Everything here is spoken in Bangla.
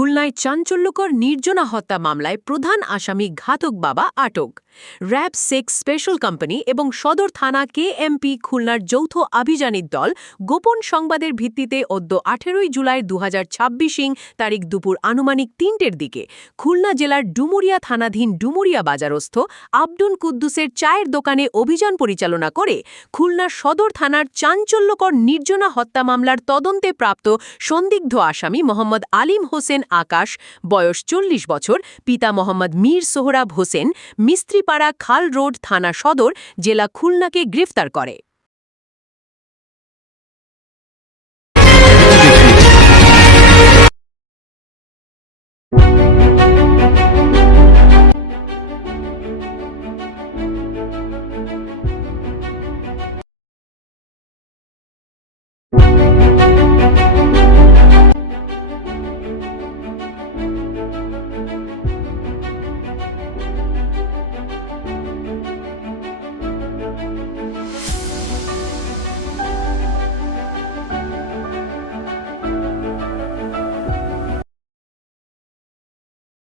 খুলনায় চাঞ্চল্যকর নির্জনা হত্যা মামলায় প্রধান আসামি ঘাতক বাবা আটক। র্যাব 6 স্পেশাল কোম্পানি এবং সদর থানা কেএমপি খুলনার যৌথ আভিযানিক দল গোপন সংবাদের ভিত্তিতে অদ্য 18 জুলাই 2026 তারিখ দুপুর আনুমানিক 3টের দিকে খুলনা জেলার ডুমুরিয়া থানাধীন ডুমুরিয়া বাজারস্থ আব্দুল কুদ্দুসের চায়ের দোকানে অভিযান পরিচালনা করে খুলনা সদর থানার চাঞ্চল্যকর নির্জনা হত্যা মামলার তদন্তে প্রাপ্ত সন্দিগ্ধ আসামি মোহাম্মদ আলিম হোসেন আকাশ, বয়স 40 বছর, পিতা মোহাম্মদ মীর সোহরাব হোসেন, মিস্ত্রিপাড়া খাল রোড, থানা সদর, জেলা খুলনাকে গ্রেফতার করে।